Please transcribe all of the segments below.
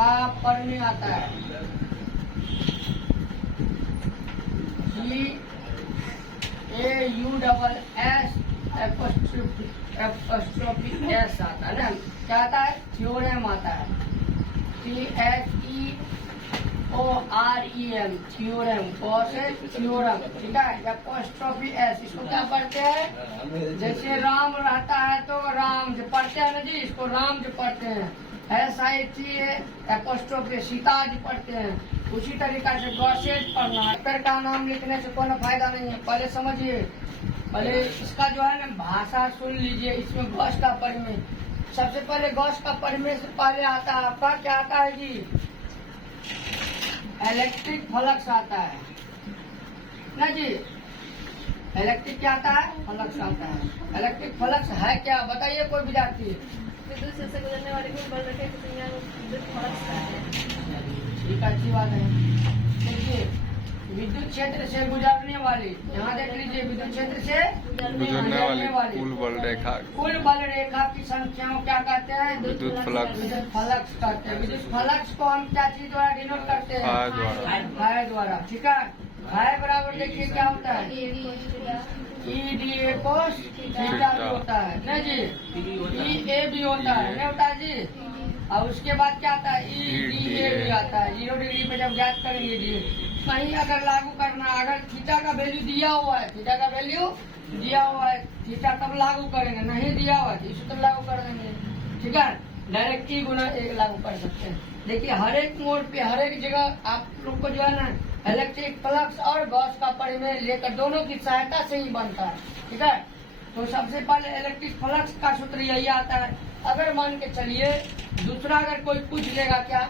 का पर में आता है GAUSS एपोस्ट्रोफी S आता है ना। क्या आता है? थ्योरम आता है THEOREM थ्योरम थ्योरम, ठीक है। एपोस्ट्रोफी S इसको क्या पढ़ते हैं? जैसे राम रहता है तो राम जो पढ़ते हैं ना जी, इसको राम जो पढ़ते हैं SIT एपोस्ट्रोफी सीता जी पढ़ते हैं। उसी तरीका से गॉसेज पढ़ना है। पेड़ का नाम लिखने से कोई फायदा नहीं है। पहले समझिए, पहले इसका जो है ना भाषा सुन लीजिए। इसमें गॉस का परिमेय, सबसे पहले गॉस का परिमेय से पहले आता है आपका क्या आता है जी? इलेक्ट्रिक फ्लक्स आता है ना जी। इलेक्ट्रिक क्या आता है? फ्लक्स आता है। इलेक्ट्रिक फ्लक्स है क्या, बताइए कोई विद्यार्थी। विद्युत से गुजरने वाले कोई बल रखे विद्युत फ्लक्स है। ठीक, अच्छी बात है। देखिए, विद्युत क्षेत्र से गुजरने वाली, यहाँ देख लीजिए, विद्युत क्षेत्र से गुजरने वाली कुल बल रेखा की संख्याओं क्या कहते हैं? विद्युत फ्लक्स कहते हैं। विद्युत फ्लक्स को हम क्या चीज द्वारा डिनोट करते हैं? फाई द्वारा, ठीक है। फाई बराबर देखिए क्या होता है? EDA कोस थीटा भी होता है ना जी, EA भी होता है नहीं होता है जी। और उसके बाद क्या आता है? EDA भी आता है। 0 डिग्री पे जब ज्ञात करेंगे जी, कहीं अगर लागू करना, अगर थीटा का वैल्यू दिया हुआ है, थीटा का वैल्यू दिया हुआ है, थीटा तब लागू करेंगे, नहीं दिया हुआ है इसे तब लागू कर देंगे, ठीक है। डायरेक्ट E गुना 1 लागू कर सकते हैं। देखिए, हर एक मोड़ पे, हर एक जगह आप लोग को जो है ना इलेक्ट्रिक फ्लक्स और गॉस का परिमेय लेकर दोनों की सहायता से ही बनता है, ठीक है। तो सबसे पहले इलेक्ट्रिक फ्लक्स का सूत्र यही आता है। अगर मान के चलिए दूसरा, अगर कोई पूछ लेगा क्या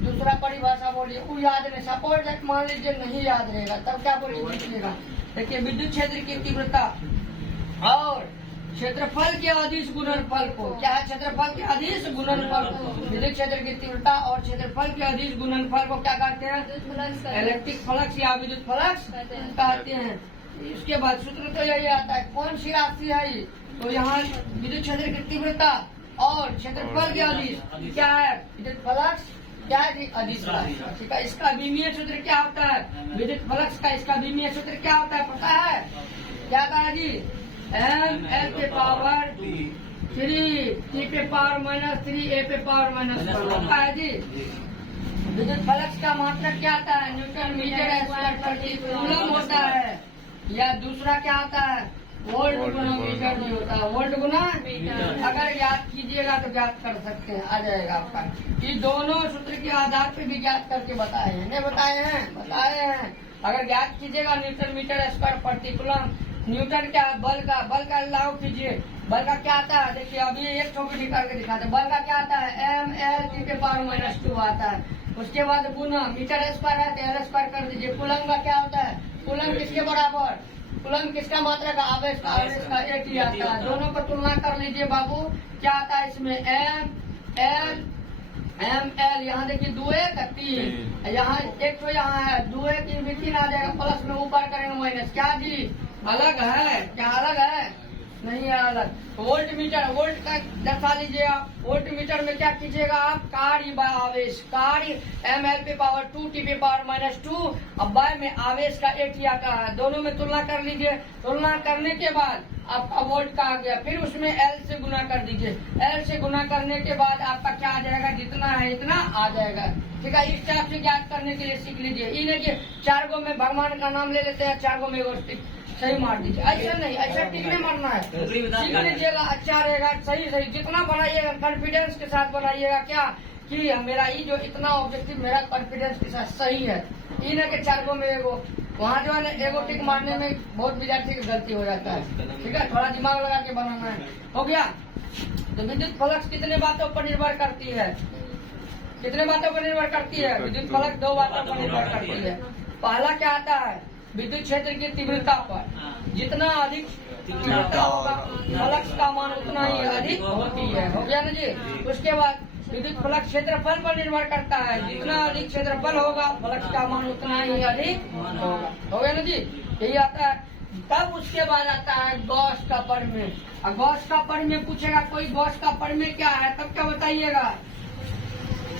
दूसरा परिभाषा बोलिए, वो याद नहीं, सपोज मान लीजिए नहीं याद रहेगा, तब क्या बोलिएगा? देखिए, विद्युत क्षेत्र की तीव्रता और क्षेत्रफल के अदिश गुणनफल को, क्या है? क्षेत्रफल के अदिश गुणनफल को, विद्युत क्षेत्र की तीव्रता और क्षेत्रफल के अदिश गुणनफल को क्या कहते हैं? इलेक्ट्रिक फ्लक्स या विद्युत फ्लक्स कहते हैं। इसके बाद सूत्र तो यही आता है। कौन सी राशि है ये? तो यहाँ विद्युत क्षेत्र की तीव्रता और क्षेत्रफल के अदिश क्या है? विद्युत फ्लक्स क्या है? अदिश राशि, ठीक है। इसका विमीय सूत्र क्या होता है? विद्युत फ्लक्स का इसका विमीय सूत्र क्या होता है पता है? क्या होता है जी? ML के पावर 3 T पे पावर -3 A पे पावर -1 होता है जी। विद्युत फ्लक्स का मात्रक क्या आता है? न्यूटन मीटर स्क्वायर प्रति कूलम होता है। या दूसरा क्या होता है? वोल्ट गुना मीटर भी होता है। वोल्ट गुना मीटर, अगर याद कीजिएगा तो ज्ञात कर सकते हैं, आ जाएगा आपका। ये दोनों सूत्र के आधार पे भी ज्ञात करके बताए हैं, नहीं बताए हैं? बताए हैं। अगर ज्ञात कीजिएगा न्यूटन मीटर स्क्वायर प्रति कूलम, न्यूटन क्या है? बल का लागू कीजिए। बल का क्या आता है? देखिए, अभी एक छोटी करके दिखाते हैं। बल का क्या आता है? ML T के पावर -2 आता है। उसके बाद गुना मीटर स्क्वायर है तो L स्क्वायर कर दीजिए। कूलम का क्या होता है? कूलम किसके बराबर? कूलम किसका मात्रा का? आवेश का। आवेश का 1 ही आता है। दोनों को तुलना कर लीजिए बाबू, क्या आता है इसमें? ML, यहाँ देखिए 2 1 3, यहाँ एक तो यहाँ है 2 1 3 आ जाएगा, प्लस में ऊपर करेंगे माइनस। क्या जी अलग है? क्या अलग है? नहीं है अलग। वोल्ट मीटर, वोल्ट का दर्शा लीजिए आप। वोल्ट मीटर में क्या कीजिएगा आप? कार्य बाय आवेश, कार्य ML पे पावर 2 T पे पावर -2, अब बाय में आवेश का 1 ही आता है। दोनों में तुलना कर लीजिए। तुलना करने के बाद आपका वोल्ट का आ गया, फिर उसमें L से गुना कर दीजिए। L से गुना करने के बाद आपका क्या आ जाएगा? जितना है इतना आ जाएगा, ठीक है। इस टाइप से ज्ञात करने के लिए सीख लीजिए। ये नहीं कि 4 गो में भगवान का नाम ले लेते हैं, 4 गो में सही मार दीजिए, ऐसा नहीं, ऐसा टिक नहीं मारना है। सीख लीजिएगा, अच्छा रहेगा। सही जितना बनाइएगा कॉन्फिडेंस के साथ बनाइएगा, क्या कि मेरा ये जो इतना ऑब्जेक्टिव मेरा कॉन्फिडेंस के साथ सही है। ये ना कि 4 गो में एगो, वहाँ जो है ना एगो टिक मारने में बहुत विद्यार्थी की गलती हो जाता है, ठीक है। थोड़ा दिमाग लगा के बनाना है। हो गया? तो विद्युत फ्लक्स कितने बातों पर निर्भर करती है? कितने बातों पर निर्भर करती है? विद्युत फ्लक्स 2 बातों पर निर्भर करती है। पहला क्या आता है? विद्युत क्षेत्र की तीव्रता पर। जितना अधिक तीव्रता होगा फ्लक्स का मान उतना ही अधिक होती है। हो गया ना जी? उसके बाद विद्युत फ्लक्स क्षेत्रफल पर निर्भर करता है। जितना अधिक क्षेत्रफल होगा फ्लक्स का मान उतना ही अधिक होगा। हो गया ना जी? यही आता है। तब उसके बाद आता है गॉस का परिमेय। गॉस का परिमेय पूछेगा कोई, गॉस का परिमेय क्या है? तब क्या बताइएगा?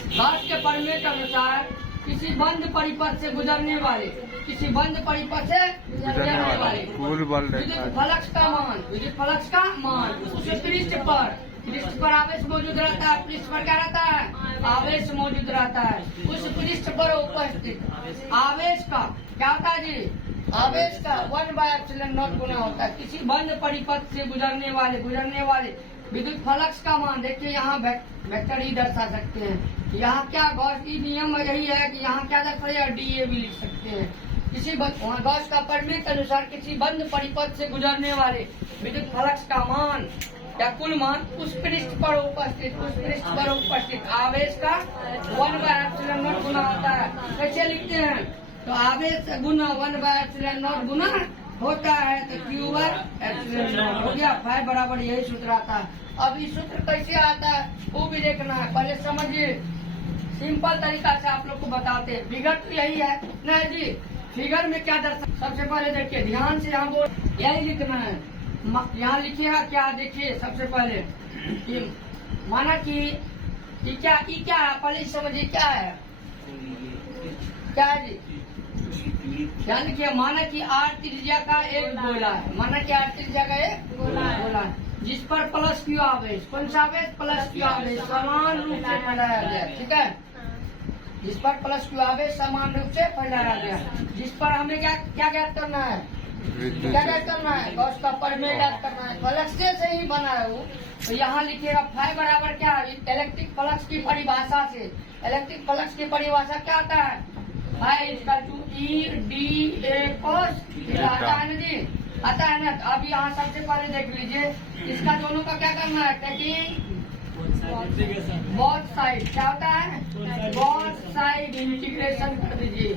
घाट के प्रमेय के अनुसार किसी बंद परिपथ से गुजरने वाले, किसी बंद परिपथ से गुजरने वाले कुल बल विद्युत रेखा फलक्स का मान, विद्युत फलक्स का मान उस पृष्ठ पर आवेश मौजूद रहता है। पृष्ठ पर क्या रहता है? आवेश मौजूद रहता है। उस पृष्ठ पर उपस्थित आवेश का क्या होता है जी? आवेश का 1/ε0 गुना होता है। किसी बंद परिपथ से गुजरने वाले विद्युत फ्लक्स का मान, देखिए यहाँ वेक्टर ही दर्शा सकते हैं। यहाँ क्या गॉस की नियम यही है कि यहाँ क्या दर्शाया, डीए भी लिख सकते हैं। किसी गॉस का प्रमेय के अनुसार किसी बंद परिपथ से गुजरने वाले विद्युत फ्लक्स का मान या कुल मान उस पृष्ठ पर उपस्थित आवेश का 1/ε0 गुना होता है। कैसे लिखते हैं? तो आवेश गुना 1/ε0 गुना होता है तो Q/ε0 हो गया। फाइ बराबर यही सूत्र आता है। अब ये सूत्र कैसे आता है वो भी देखना है, पहले समझिए। सिंपल तरीका से आप लोग को बताते हैं। फिगर तो यही है नहीं जी, फिगर में क्या दर्शा, सबसे पहले देखिए ध्यान से, यहाँ बोल यही लिखना है। यहाँ लिखिएगा क्या, देखिए सबसे पहले माना कि ये क्या है, पहले समझिए क्या है, क्या है जी? क्या लिखिए? माना कि आर त्रिज्या का एक गोला है, माना कि आर त्रिज्या का एक गोला है जिस पर प्लस क्यू आवेश, कौन सा आवेश? प्लस क्यू आवेश समान रूप से फैलाया गया, ठीक है। जिस पर प्लस क्यू आवेश समान रूप से फैलाया गया, जिस पर हमें क्या ज्ञात करना है? क्या ज्ञात करना है? गॉस का प्रमेय ज्ञात करना है। फ्लक्स से ही बना है वो। तो यहाँ लिखिएगा फाइ बराबर क्या है? इलेक्ट्रिक फ्लक्स की परिभाषा से, इलेक्ट्रिक फ्लक्स की परिभाषा क्या आता है? Phi equal to E/dA cos theta आता है ना जी, आता है ना। अब यहाँ सबसे पहले देख लीजिए, इसका दोनों का क्या करना है? टेकिंग बोथ साइड, क्या होता है? बोथ साइड इंटीग्रेशन कर दीजिए।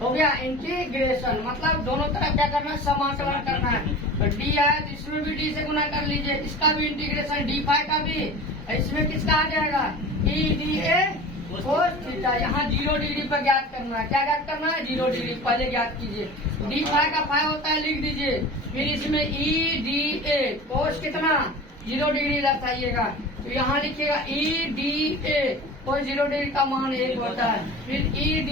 हो गया इंटीग्रेशन, मतलब दोनों तरफ क्या करना है? समाकलन करना है। तो डी है तो इसमें भी डी से गुना कर लीजिए, इसका भी इंटीग्रेशन, डी फाइ का भी। इसमें किसका आ जाएगा? E/dA cos theta. यहाँ 0 डिग्री पर ज्ञात करना है। क्या ज्ञात करना है? 0 डिग्री पहले ज्ञात कीजिए। डी फाइ का फाइ होता है, लिख दीजिए। फिर इसमें E/dA cos कितना? 0 डिग्री दर्शाइएगा। तो यहाँ लिखिएगा E/dA cos 0 डिग्री का मान 1 होता है। फिर E